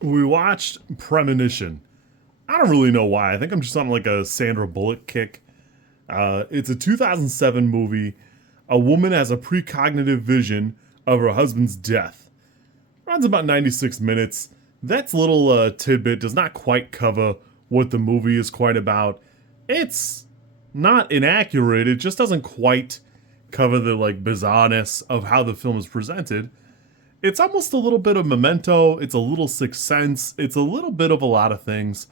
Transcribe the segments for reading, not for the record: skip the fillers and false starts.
We watched Premonition. I don't really know why. I think I'm just on like a Sandra Bullock kick. It's a 2007 movie. A woman has a precognitive vision of her husband's death. Runs about 96 minutes. That little tidbit does not quite cover what the movie is quite about. It's not inaccurate. It just doesn't quite cover the like bizarreness of how the film is presented. It's almost a little bit of Memento. It's a little Sixth Sense. It's a little bit of a lot of things.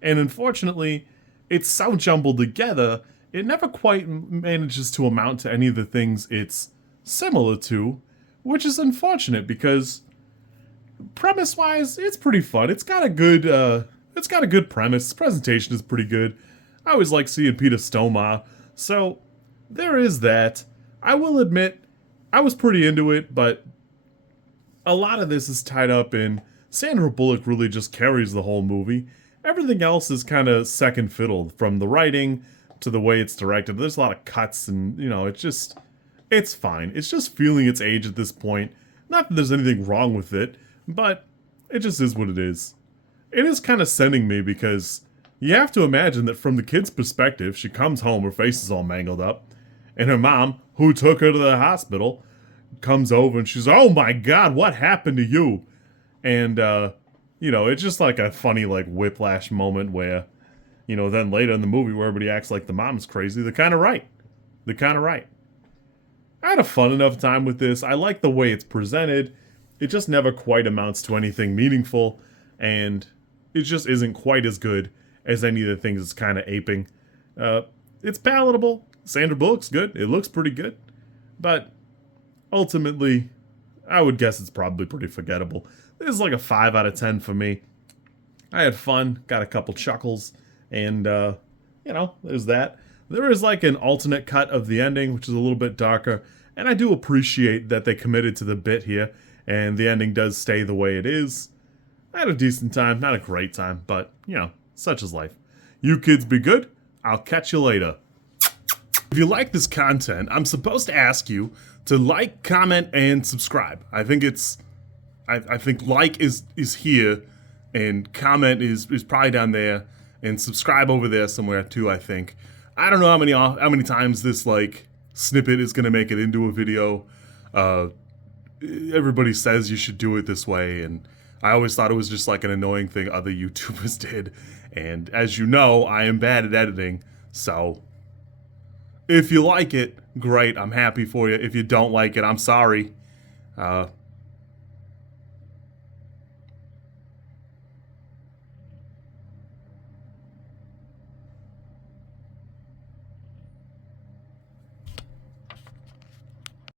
And unfortunately, it's so jumbled together, it never quite manages to amount to any of the things it's similar to, which is unfortunate because premise-wise, it's pretty fun. It's got a good premise. Presentation is pretty good. I always like seeing Peter Stormare, so there is that. I will admit, I was pretty into it, but a lot of this is tied up in Sandra Bullock really just carries the whole movie. Everything else is kind of second fiddle, from the writing to the way it's directed. There's a lot of cuts, and it's fine. It's just feeling its age at this point. Not that there's anything wrong with it, but it just is what it is. It is kind of sending me because you have to imagine that from the kid's perspective, she comes home, her face is all mangled up, and her mom, who took her to the hospital, comes over and she's, "Oh my God, what happened to you?" And it's just like a funny like whiplash moment where, then later in the movie where everybody acts like the mom's crazy, they're kind of right. They're kind of right. I had a fun enough time with this. I like the way it's presented. It just never quite amounts to anything meaningful, and it just isn't quite as good as any of the things it's kind of aping. It's palatable. Sandra Bullock's good. It looks pretty good. But ultimately, I would guess it's probably pretty forgettable. This is like a 5 out of 10 for me. I had fun, got a couple chuckles, and, there's that. There is like an alternate cut of the ending, which is a little bit darker, and I do appreciate that they committed to the bit here, and the ending does stay the way it is. I had a decent time, not a great time, but, such is life. You kids be good. I'll catch you later. If you like this content, I'm supposed to ask you to like, comment, and subscribe. I think like is here, and comment is probably down there, and subscribe over there somewhere too, I think. I don't know how many times this like snippet is gonna make it into a video. Everybody says you should do it this way, and I always thought it was just like an annoying thing other YouTubers did. And as you know, I am bad at editing, so if you like it, great, I'm happy for you. If you don't like it, I'm sorry.